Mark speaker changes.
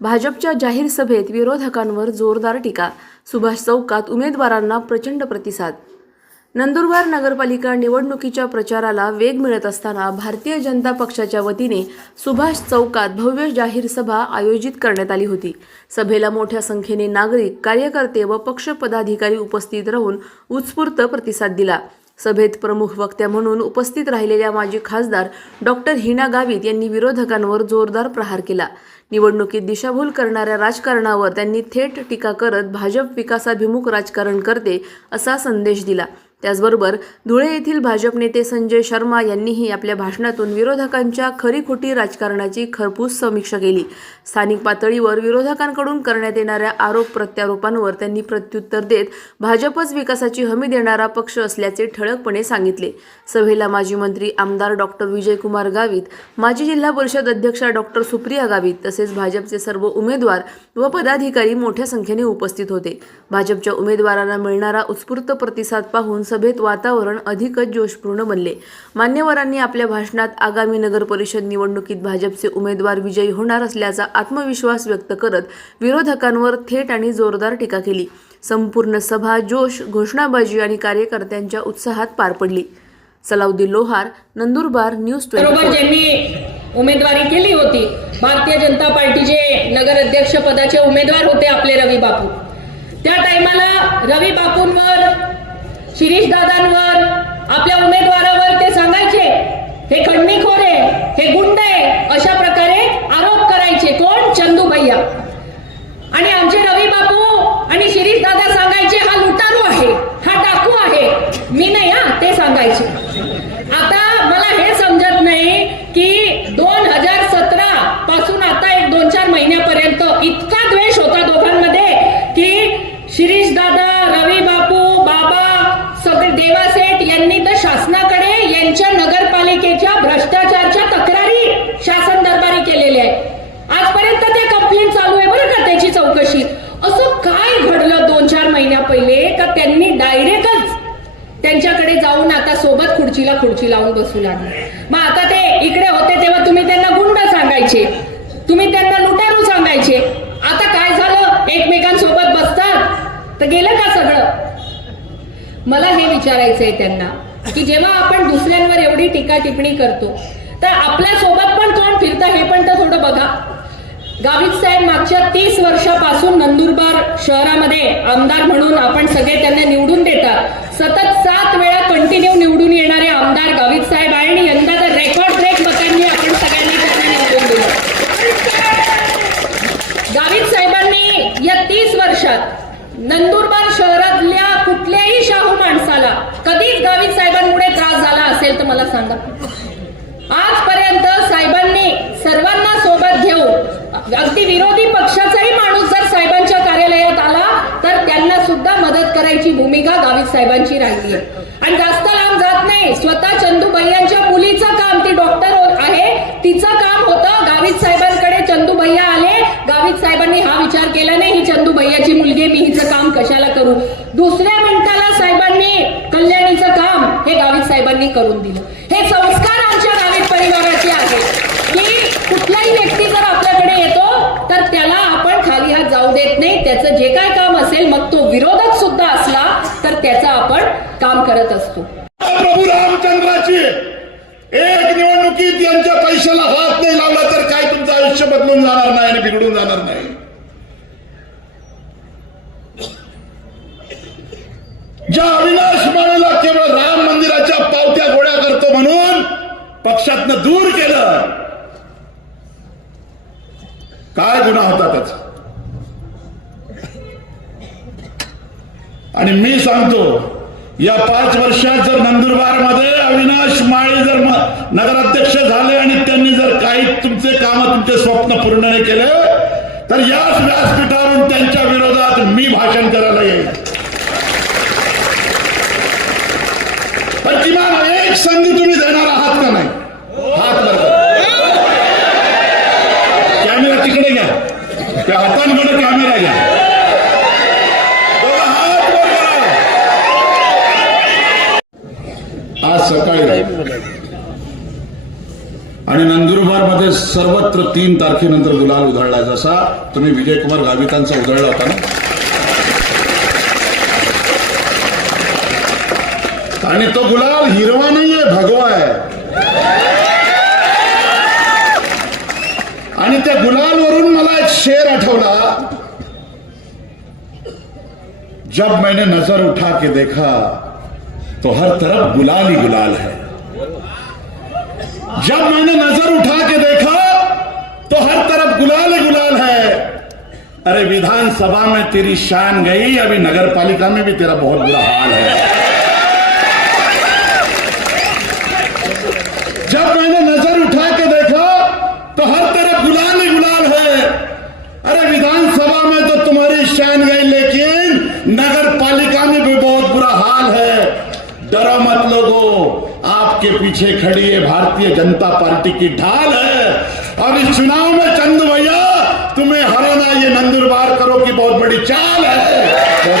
Speaker 1: भाजपच्या जाहीर सभेत विरोधकांवर जोरदार टीका. सुभाष चौकात उमेदवारांना प्रचंड प्रतिसाद. नंदुरबार नगरपालिका निवडणुकीच्या प्रचाराला वेग मिळत असताना भारतीय जनता पक्षाच्या वतीने सुभाष चौकात भव्य जाहीर सभा आयोजित करण्यात आली होती. सभेला मोठ्या संख्येने नागरिक कार्यकर्ते व पक्ष पदाधिकारी उपस्थित राहून उत्स्फूर्त प्रतिसाद दिला. सभेत प्रमुख वक्त्या म्हणून उपस्थित राहिलेल्या माजी खासदार डॉक्टर हिना गावित यांनी विरोधकांवर जोरदार प्रहार केला. निवडणुकीत दिशाभूल करणाऱ्या राजकारणावर त्यांनी थेट टीका करत भाजप विकासाभिमुख राजकारण करते असा संदेश दिला. त्याचबरोबर धुळे येथील भाजप नेते संजय शर्मा यांनीही आपल्या भाषणातून विरोधकांच्या खरीखोटी राजकारणाची खरपूस समीक्षा केली. स्थानिक पातळीवर विरोधकांकडून करण्यात येणाऱ्या आरोप प्रत्यारोपांवर त्यांनी प्रत्युत्तर देत भाजपच विकासाची हमी देणारा पक्ष असल्याचे ठळकपणे सांगितले. सभेला माजी मंत्री आमदार डॉक्टर विजयकुमार गावित माजी जिल्हा परिषद अध्यक्षा डॉक्टर सुप्रिया गावित तसेच भाजपचे सर्व उमेदवार व पदाधिकारी मोठ्या संख्येने उपस्थित होते. भाजपच्या उमेदवारांना मिळणारा उत्स्फूर्त प्रतिसाद पाहून सभेत वातावरण अधिकच जोशपूर्ण बनले. मान्यवरांनी आपल्या भाषणात आगामी नगर परिषद निवडणुकीत भाजपचे उमेदवार विजयी होणार असल्याचा आत्मविश्वास व्यक्त करत विरोधकांवर थेट आणि जोरदार टीका केली. संपूर्ण सभा जोश घोषणाबाजी आणि कार्यकर्त्यांच्या उत्साहात पार पडली. सलाउद्दीन लोहार नंदुरबार न्यूज
Speaker 2: बरोबर ज्यांनी उमेदवारी केली होती भारतीय जनता पार्टीचे नगर अध्यक्ष पदाचे उमेदवार होते आपले रवी बापू. त्या टायमाला रवी बापूंवर शिरीष दादांवर आपल्या उमेदवारावर ते सांगायचे हे खंडणीखोर आहे हे गुंड आहे अशा प्रकारे आरोप करायचे. कोण? चंदू भैया. आणि आमचे रवी बापू आणि शिरीष दादा सांगायचे हा लुटारू आहे हा डाकू आहे. मी नाही हा ते सांगायचे. आता मला हे समजत नाही की दोन हजार सतरा पासून आता एक दोन चार महिन्यापर्यंत इतका द्वेष होता दोघांमध्ये की शिरीष दादा रवी बापू सगळे देवासेठ यांनी तर शासनाकडे यांच्या नगरपालिकेच्या भ्रष्टाचारच्या तक्रारी शासन दरबारी केलेल्या आहे आजपर्यंत ते कंप्लेंट चालू आहे बरं का त्याची चौकशी. असं काय घडलं दोन चार महिन्या पहिले का त्यांनी डायरेक्टच त्यांच्याकडे जाऊन आता सोबत खुर्चीला खुर्ची लावून बसू लागले. मग आता ते इकडे होते तेव्हा तुम्ही त्यांना गुंड सांगायचे. तुम्ही त्यांना लुटारू सांगायचे. आता काय झालं? एकमेकांसोबत बसतात. तर गेलं का सगळं? मला हे विचारायचं आहे त्यांना की जेव्हा आपण दुसऱ्यांवर एवढी टीका टिप्पणी करतो तर आपल्यासोबत पण कोण फिरतं हे पण तर थोडं बघा. गावित साहेब मागच्या तीस वर्षापासून नंदुरबार शहरामध्ये आमदार म्हणून आपण सगळे त्यांना निवडून देतात. सतत सात वेळा कंटिन्यू निवडून येणारे आमदार गावित साहेब आहे आणि यंदा तर रेकॉर्ड ब्रेक मतांनी आपण सगळ्यांनी त्यांना निवडून दिलं गावित साहेबांनी या तीस वर्षात नंदुरबार शहरातल्या कुठल्याही शाहू माणसाला कधीच गावित साहेबांमुळे त्रास झाला असेल तर मला सांगा. आजपर्यंत साहेबांनी सर्वांना सोबत घेऊन अगदी विरोधी पक्षाचाही माणूस जर साहेबांच्या कार्यालयात आला तर त्यांना सुद्धा मदत करायची भूमिका गावित साहेबांची राहिली आहे. आणि जास्त लांब जात नाही स्वतः चंदूभैयांच्या मुलीचं काम ती डॉक्टर हो- आहे तिचं काम होतं. गावित साहेबांकडे चंदूभैया आले गावित साहेबांनी हा विचार केला नाही मुलगी मी हिचं काम कशाला करू? दुसऱ्या मिनिटाला साहेबांनी कल्याणीचं काम हे गावित साहेबांनी करून दिलं. हे संस्कार आमच्या गावित परिवाराचे आहेत. की कुठलाही व्यक्ती जर आपल्याकडे येतो तर त्याला आपण खाली हात जाऊ देत नाही. त्याचं जे काय काम असेल मग तो विरोधक सुद्धा असला तर त्याचं आपण काम करत असतो.
Speaker 3: प्रभू रामचंद्राची एक निवडणुकीत यांच्या पैशाला हात नाही लावला तर काय तुमचं आयुष्य बदलून जाणार नाही आणि बिघडून जाणार नाही? ज्या अविनाश माळेला केवळ राम मंदिराच्या पावत्या गोळ्या करतो म्हणून पक्षातनं दूर केलं. काय गुन्हा होता त्याचा? आणि मी सांगतो या पाच वर्षात जर नंदुरबारमध्ये अविनाश माळे जर नगराध्यक्ष झाले आणि त्यांनी जर काही तुमचे काम तुमचे स्वप्न पूर्ण नाही केले तर याच व्यासपीठावरून त्यांच्या विरोधात मी भाषण करायला येईल. पण किमान एक संधी तुम्ही देणार आहात का नाही? हात कॅमेरा तिकडे घ्या. त्या हातांकडे कॅमेरा घ्या. आज सकाळी आणि नंदुरबारमध्ये सर्वत्र तीन तारखेनंतर गुलाल उधळला जसा तुम्ही विजयकुमार गावितांचा उधळला होता ना? आणि तो गुलाल हिरवा नाहीये भगवा आहे आणि त्या गुलालवरून मला एक शेर आठवला। जब मैंने नज़र उठा के देखा तो हर तरफ़ गुलाल ही गुलाल है। जब मैंने नज़र उठा के देखा तो हर तरफ़ गुलाल ही गुलाल है। अरे विधानसभा में तेरी शान गई, अभी नगर पालिका में भी तेरा बहुत बुरा हाल है। जब मैंने नज़र उठा के देखा तो हर तरफ़ गुलाल ही गुलाल है। अरे विधानसभा में तो तुम्हारी शान गई, लेकिन नगर पालिका में भी बहुत बुरा हाल है। डरो मत लोगो, आपके पीछे खड़ी है भारतीय जनता पार्टी की ढाल है। और इस चुनाव में चंदू भैया, तुम्हें हराना ये नंदुरबार करो की बहुत बड़ी चाल है। बहुत